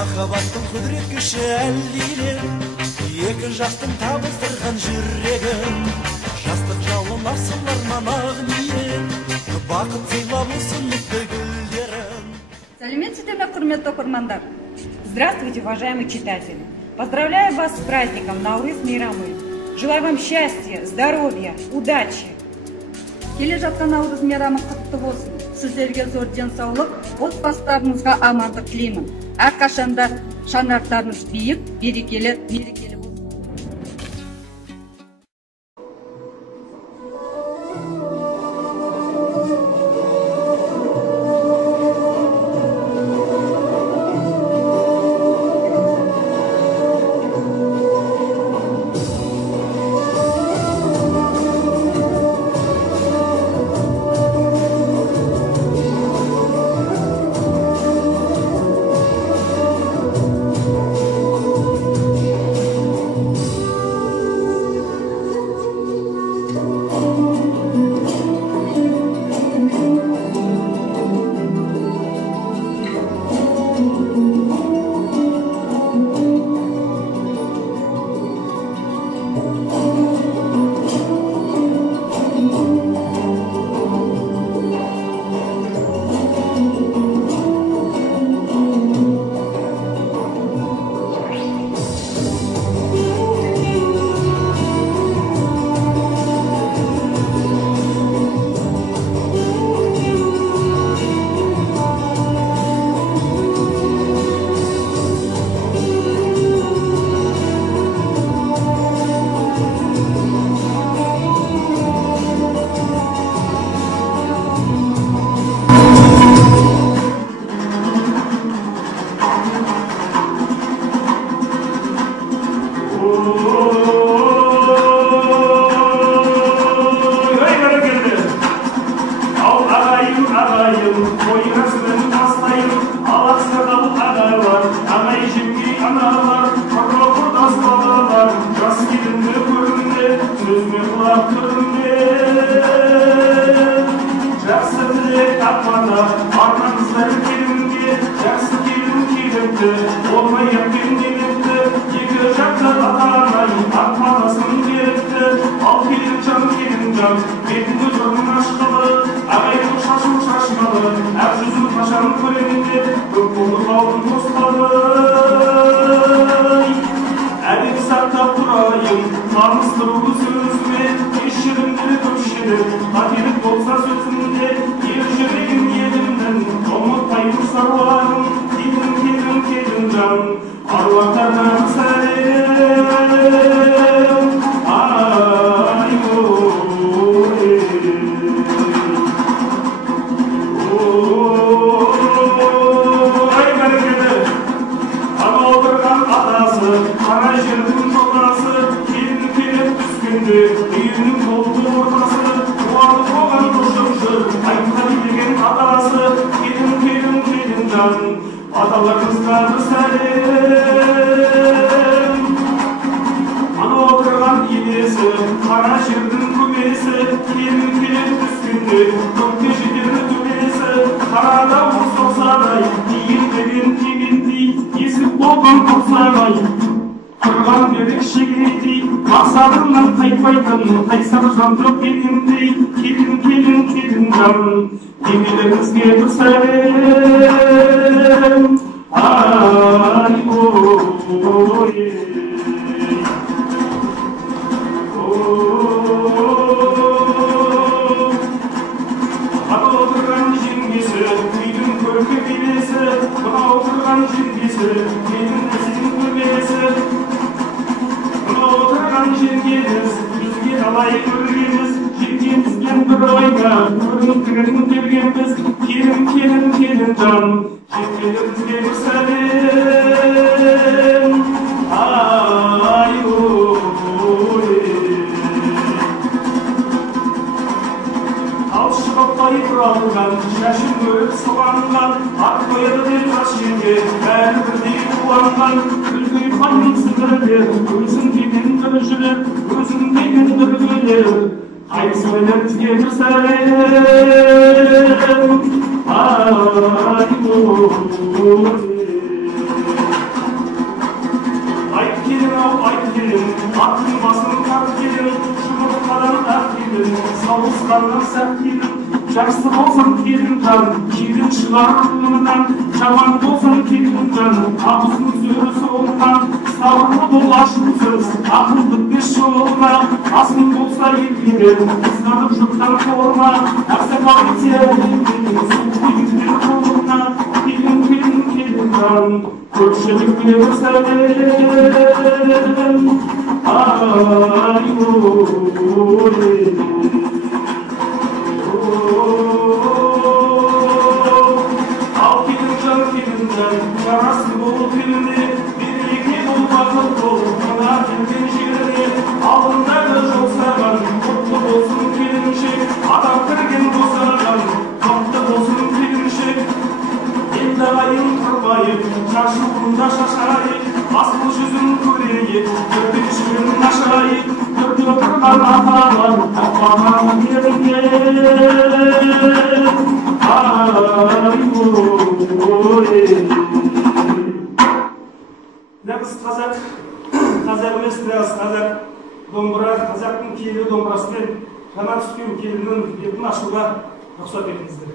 махаббаттың құдірет күші әлдиле, екі жастың табыстырған жүрегін, жастық жалын арсылар манақ ниет, бақыт сыйлап ұсыныпты гүлдерін. Сәлеметсіздер ме, құрметті оқырмандар? Здравствуйте, уважаемые читатели! Поздравляю вас с праздником Наурыз мейрамы. Желаю вам счастья, здоровья, удачи. Келе жатқан Наурыз мейрамы құтты болсын. Сіздерге зор денсаулық, отбасыларыңызға амандық тілеймін. Әрқашанда шаңырақтарыңыз биік, берекелі, мерекелі болсын. жақсақ келін, жақсы болсын келін жаным, келін шыларынан, жаман болсын келін жаным, абыздың сөзі соңынан, сабырлы бол ашусыз, ақылды бес жолына, асыл болса елдерін, қызғанып жұрттан қорма, ақсақал ете әлемдерін, суық еңдер қолына, келін жаным, көпшілікке сәлем, ал келін жан, жарасы бол келіне, береке бол бақыт бол, мына келген жеріне, алдындағы жол саған, құтты болсын келіншек, адам кірген босаған, құтты болсын келіншек, енді айын құрбайып, шашуында шашайып, асыл жүзін көрейік, көрпешігін ашайық, көрді тұрған аталар, аппаған ерінген. Нағыз қазақ емес, нағыз қазақ домбыра, қазақтың киелі домбырасымен жаңа түскен келіннің бетін ашуға рұқсат етіңіздер.